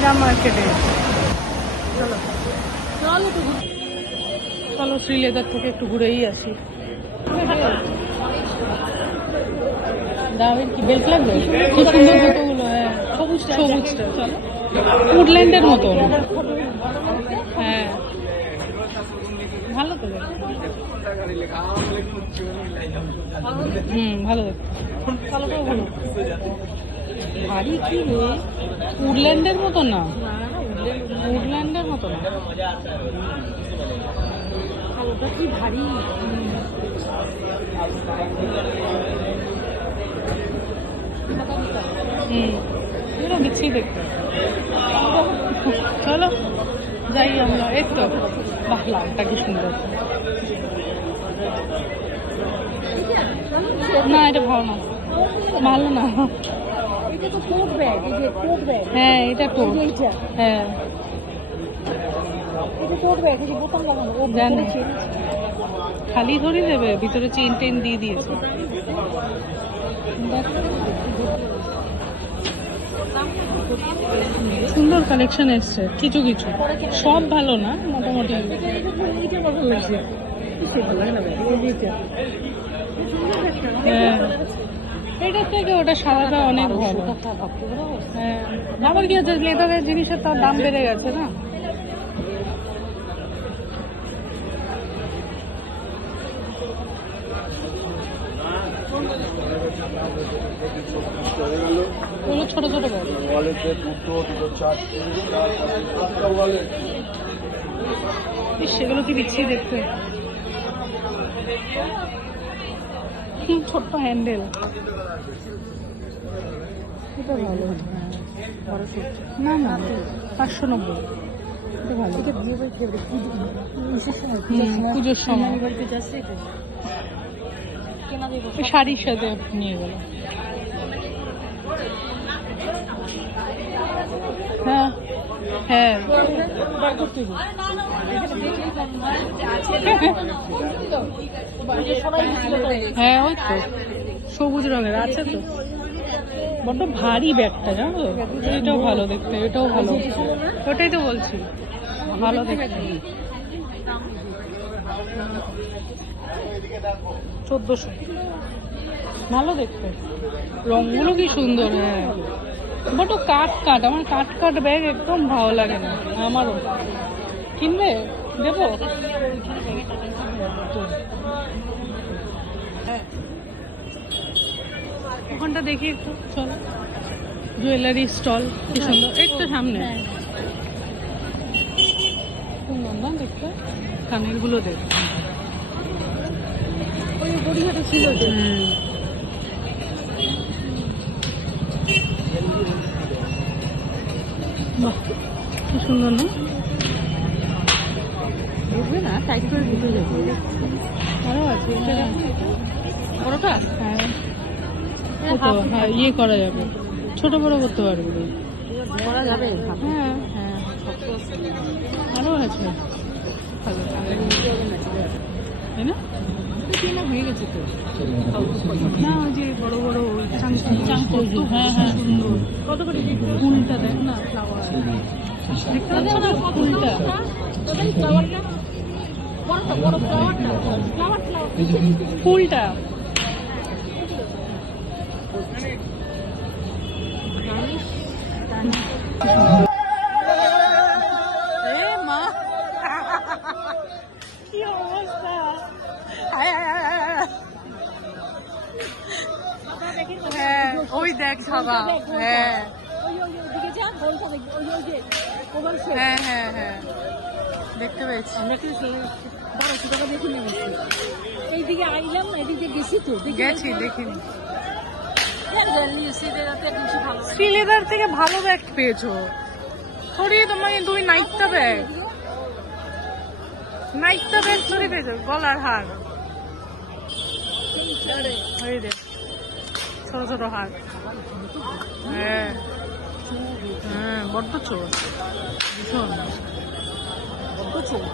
শ্রীরাম মার্কেটে। চলো চলো শ্রীলেদার থেকে একটু ঘুরেই আসি। দামের কি বেল্ট লাগবে? খুব সুন্দর জুতোগুলো। হ্যাঁ সবুজটা চলো, উডল্যান্ডের মতো। হ্যাঁ ভালো তো ভালো দেখো, কালোটাও ভালো। ভারী কি রে, উডল্যান্ডের মতো না, উডল্যান্ডের মতো না, কালোটা কি ভারী। এগুলো দেখছি দেখতে। চলো যাই আমরা। একটু বাহ, লালটা কি সুন্দর। না এটা ভালো না, ভালো না। হ্যাঁ এটা কোট। হ্যাঁ খালি ধরে দেবে, ভিতরে চেন টেন দিয়ে দিয়েছে। সুন্দর কালেকশন এসছে, কিছু কিছু, সব ভালো না, মোটামুটি। হ্যাঁ এটার থেকে ওটা সাদাটা অনেক ভালো। হ্যাঁ আবার কি হচ্ছে, লেদারের জিনিসের তার দাম বেড়ে গেছে না। ওগুলো ছোট ছোট ব্যাগ, সেগুলো কি দিচ্ছি দেখতে। ছোট্ট হ্যান্ডেল, এটা ভালো। না না 590, এটা ভালো। পুজোর সময় শাড়ির সাথে নিয়ে গেল। হ্যাঁ হ্যাঁ হ্যাঁ ওই তো সবুজ রঙের আছে তো, বড্ড ভারী ব্যাগটা জানো তো। এটাও ভালো দেখতে, এটাও ভালো, ওটাই তো বলছি ভালো দেখতে। 1400, ভালো দেখতে, রঙগুলো কি সুন্দর। হ্যাঁ বড্ড কাট, আমার কাট ব্যাগ একদম ভালো লাগে না। আমারও কিনবে, দেবো। ওখানটা দেখি একটু, চলো। জুয়েলারি স্টল কি সুন্দর, একটু সামনে সুন্দর না দেখতে, কানের গুলো দেখ। ওই গড়িয়াটা ছিল। বাহ কি সুন্দর না, বুঝবে না টাইট করে ঢুকে যাবে। ভালো আছে বড়টা। হ্যাঁ হ্যাঁ ইয়ে করা যাবে, ছোট বড় করতে পারবে, করা যাবে। হ্যাঁ হ্যাঁ ভালো আছে, ভালো তাই না, কেনা হয়ে গেছে তো না। ওই যে বড় বড় হ্যাঁ হ্যাঁ সুন্দর, কত করে ফুলটা দেখ না, ফ্লাওয়ার দেখতে পাচ্ছ না, ফুলটা ফুলটা মা কি অবস্থা। হ্যাঁ ওই দেখ ছাবা। হ্যাঁ হ্যাঁ হ্যাঁ হ্যাঁ দেখতে পেয়েছি। এইদিকে আইলাম না, এদিকে গেছি তো, গেছি দেখিনি। শ্রীলেদার থেকে ভালো ব্যাগ পেয়েছো, সরিয়ে তোমাকে তুমি নাইটটা ব্যাগ সরিয়ে পেয়েছো, গলার হার, ছোট ছোট হার। হ্যাঁ হ্যাঁ বড্ড চোর, ভীষণ বড্ড চোর।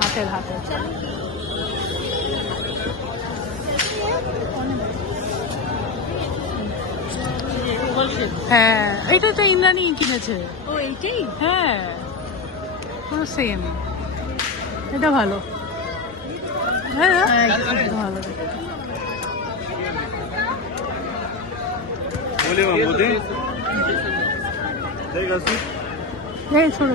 হাতের হ্যাঁ, এইটা তো ইন্দ্রাণী কিনেছে। ও এইটাই? হ্যাঁ, পুরো সেম। এটা ভালো। হ্যাঁ এটা ভালো। এই ছোট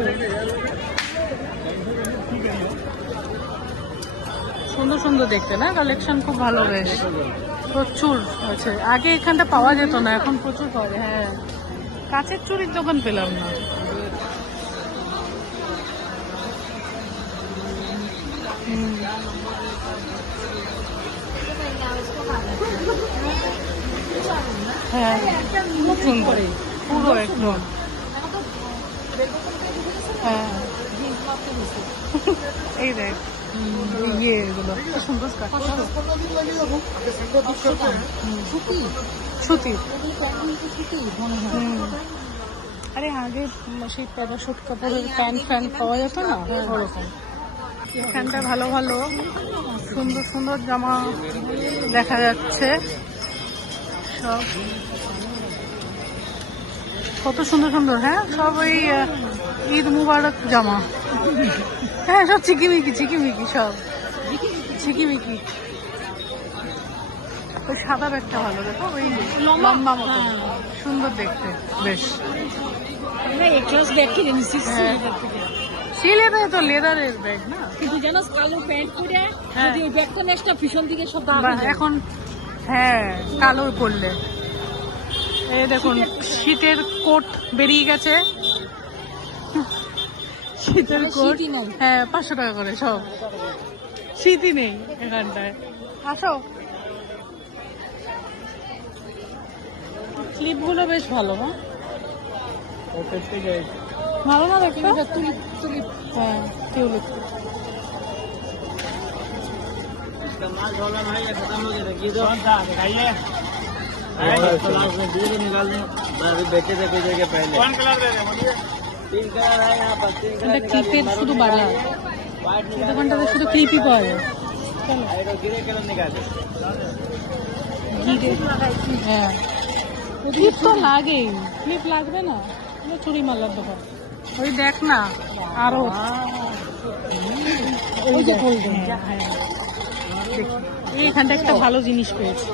সুন্দর সুন্দর দেখতে না, কালেকশন খুব ভালো, বেশ প্রচুর আছে। আগে এখানটা পাওয়া যেত না, এখন প্রচুর পাওয়া যায়। হ্যাঁ, কাঁচের চুড়ির দোকান পেলাম না। হ্যাঁ খুব সুন্দর, পুরো একদম। হ্যাঁ এই দেখ ইয়ে এগুলো কি সুন্দর সুতি। আরে আগে সেই প্যারাশুট কাপড়ের প্যান্ট ফ্যান্ট পাওয়া যেত না, ওরকম। এখানটা ভালো ভালো সুন্দর সুন্দর জামা দেখা যাচ্ছে সব, কত সুন্দর সুন্দর। হ্যাঁ, সব ওই ঈদ মুবারক জামা। হ্যাঁ, সব চিকিমিকি চিকিমিকি, সব চিকিমিকি। ওই সাদা ব্যাগটা ভালো, দেখো ওই লম্বা মতো, সুন্দর দেখতে বেশ। সেই লেদার তো, লেদারের ব্যাগ না, কিন্তু জানো কালো প্যান্ট পরে যদি ওই ব্যাগটা নেসটা পিছন দিকে সব এখন। হ্যাঁ, কালো পরলে। এই দেখুন শীতের কোট বেরিয়ে গেছে, শীতের কোট। হ্যাঁ, 500 টাকা করে সব, শীতই নেই এখানটায়। আসো, ক্লিপ গুলো বেশ ভালো। হ্যাঁ ভালো না দেখতে। হ্যাঁ টিউলিপ। ক্লিপের শুধু বাজার, দোকানটাতে শুধু ক্লিপই পাওয়া যায়। হ্যাঁ, ক্লিপ তো লাগেই, ক্লিপ লাগবে না? চুরি মালার দোকান। ওই দেখ না, আরো এইখানটা একটা ভালো জিনিস পেয়েছি,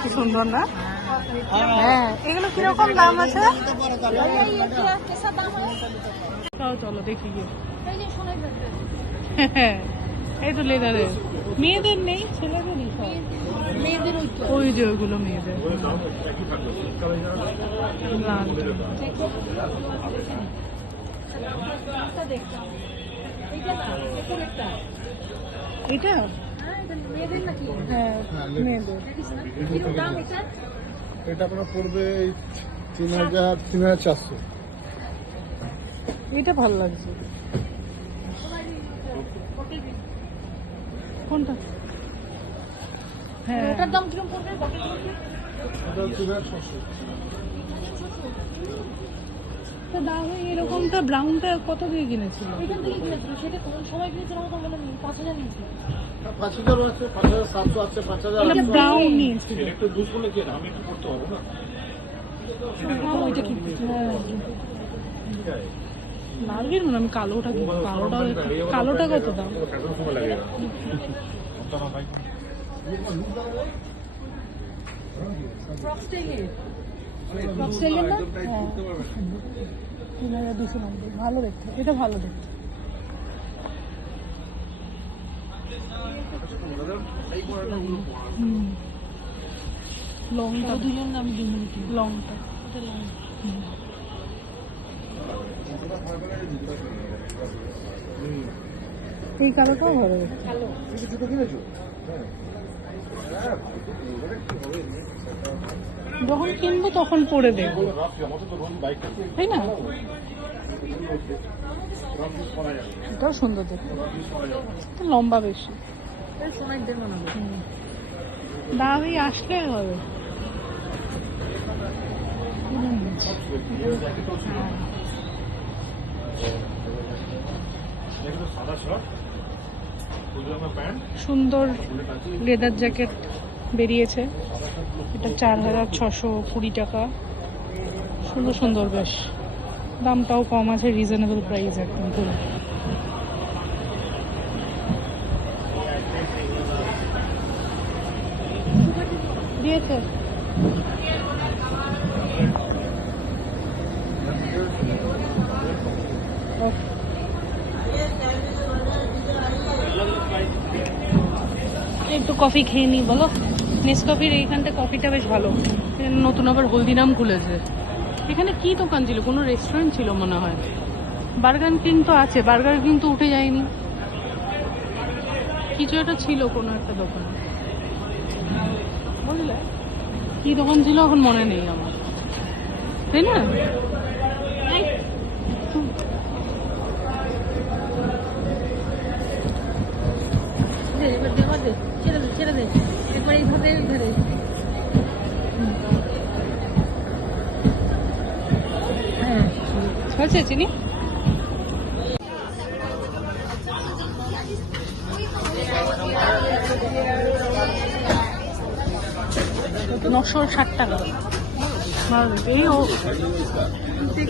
কি সুন্দর না? হ্যাঁ, এগুলো কিরকম দাম আছে? চলো দেখি গিয়ে। হ্যাঁ, এই তো লেদারের, মেয়েদের নেই, ছেলেদেরই সব। মেয়েদের ওই যে ওইগুলো মেয়েদের। এটা হ্যাঁ মেয়েদের। এটা আপনার পড়বে 3,400। এটা ভালো লাগছে। কোনটা? হ্যাঁ, ওটার দাম কিরকম পড়বে? এরকমটা ব্রাউনটা কত দিয়ে কিনেছিল? এখান থেকে কিনেছিল, সেটা কোন সময় কিনেছিল আমার তো মনে নেই। 5,000 নিয়েছিল। 5,000 আছে, 5,700 আছে, 5,000 আছে। ব্রাউন নিয়েছিল। একটু দুপুরে কি আমি একটু করতে পারবো না? ওইটা কি লালগির মনে, আমি কালোটা কি, কালোটা কত দাম? ভালো দেখতে, এটা ভালো দেখতে। লংটা দুজন, আমি লংটা, এই কালোটাও ভালো দেখতে। যখন কিনবো তখন পরে দেখবো, তাই না? এটাও সুন্দর দেখতে, লম্বা বেশি। দামি আসলে হবে। সুন্দর লেদার জ্যাকেট বেরিয়েছে। এটা 4620 টাকা। সুন্দর সুন্দর বেশ, দামটাও কম আছে, রিজনেবল প্রাইস একদম পুরো। দিয়েছে একটু কফি খেয়ে নি বলো। নেসকফির এইখানটা কফিটা বেশ ভালো। এখানে নতুন আবার হলদিরাম খুলেছে। এখানে কি দোকান ছিল, কোনো রেস্টুরেন্ট ছিল মনে হয়। বার্গার কিং তো আছে, বার্গার কিং তো উঠে যায়নি। কিছু একটা ছিল কোনো একটা দোকান, বুঝলে কি দোকান ছিল এখন মনে নেই আমার, তাই না? হয়েছে চিনি। $960 টাকা।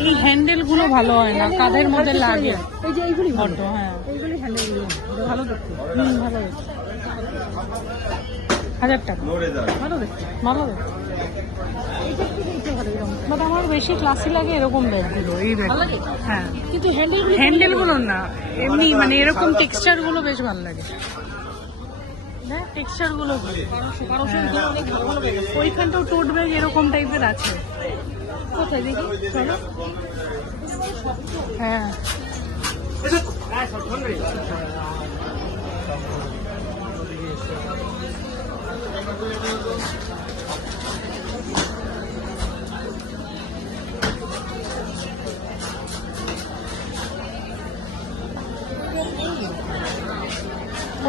এই হ্যান্ডেল গুলো ভালো হয় না, কাঁধের মধ্যে লাগে বড্ড। হ্যাঁ ভালো দেখতে, ভালো দেখতে। 1000 টাকা, ভালো দেখতে, ভালো দেখতে। বাট আমার বেশি ক্লাসি লাগে এরকম ব্যাগগুলো, এই ব্যাগ। হ্যাঁ কিন্তু হ্যান্ডেল গুলো না, এমনি মানে এরকম টেক্সচার গুলো বেশ ভালো লাগে। টেক্সচার গুলো ওইখানটাও টোট ব্যাগ এরকম টাইপের আছে। কোথায় দেখি চলো। হ্যাঁ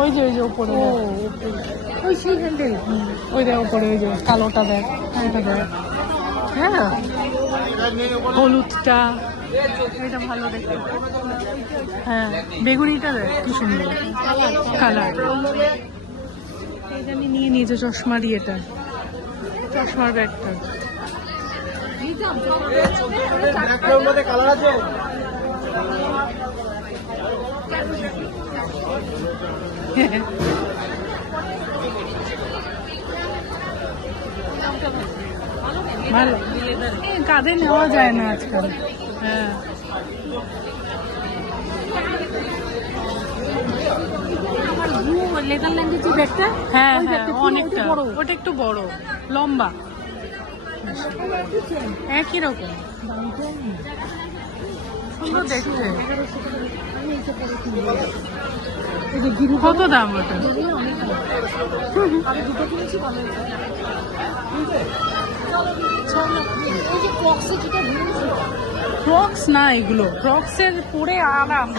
ওই যে উপরে, ওই সেই হ্যান্ডেল, ওই দেখ উপরে, ওই যে কালোটা দেখ, ওইটা দেখ। হ্যাঁ হলুদটা, এটা ভালো দেখতে। হ্যাঁ বেগুনিটা দেখ কি সুন্দর কালার। এটা আমি নিয়ে নিয়েছি চশমা দিয়ে, এটা চশমার ব্যাগটা। কালার আছে ভালো, কাঁধে নেওয়া যায় না আজকাল। হ্যাঁ নেদারল্যান্ডের যে ব্যাগটা, হ্যাঁ হ্যাঁ অনেকটা, ওটা একটু বড় লম্বা, একই রকম সুন্দর দেখতে। কত দাম ওটা? ফ্রক্স না এগুলো, ফ্রক্সের পরে আরাম,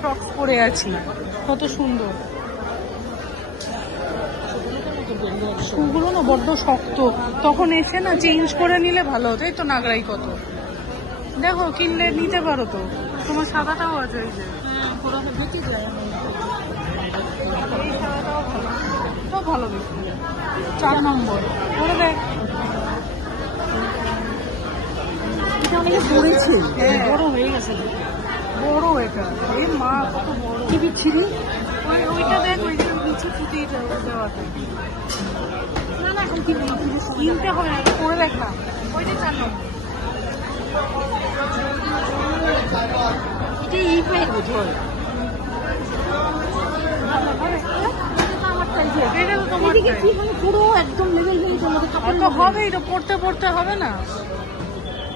ফ্রক্স পরে আছি, কত সুন্দর। শুগুলো না বড্ড শক্ত, তখন এসে না চেঞ্জ করে নিলে ভালো হতো। এই তো নাগরাই কত, দেখো কিনলে নিতে পারো তো, তোমার সাদাটাও আছে। এই যে এই সাদাটাও ভালো, সব ভালো দেখতে। 4 নম্বর করে দেখ, পড়েছে, বড় হয়ে গেছে, বড় এটা। এই মা কত বড়, কি বিচ্ছিরি। ওইটা দেখ, ওই যে নিচে ফুটিয়ে দেওয়াটা। না না এখন কিনবো না, কিনতে হবে না, করে দেখ না। ওই যে 4 নম্বর, এটা এই পায়ের বোধ হয়। এটা তো তোমার পুরো একদম লেভেল হয়ে তোমাদের তো হবে, এটা পড়তে পড়তে হবে না।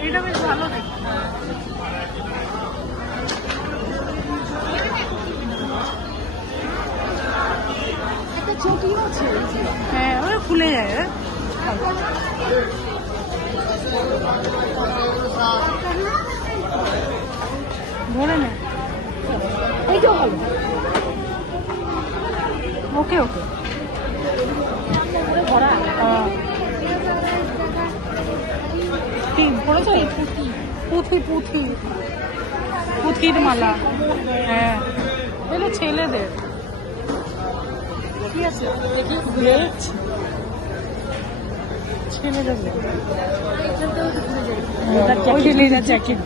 এটা বেশ ভালো দেখতে। একটা চটিও আছে। হ্যাঁ ওরা খুলে যায়। ধরে নে, এইটাও ভালো। ওকে ওকে ভরা তিন পড়েছে। পুঁথি পুঁথি পুঁথির মালা। হ্যাঁ এগুলো ছেলেদের। কি আছে দেখি, ছেড়ে দেবো ওই যে লেদার জ্যাকেট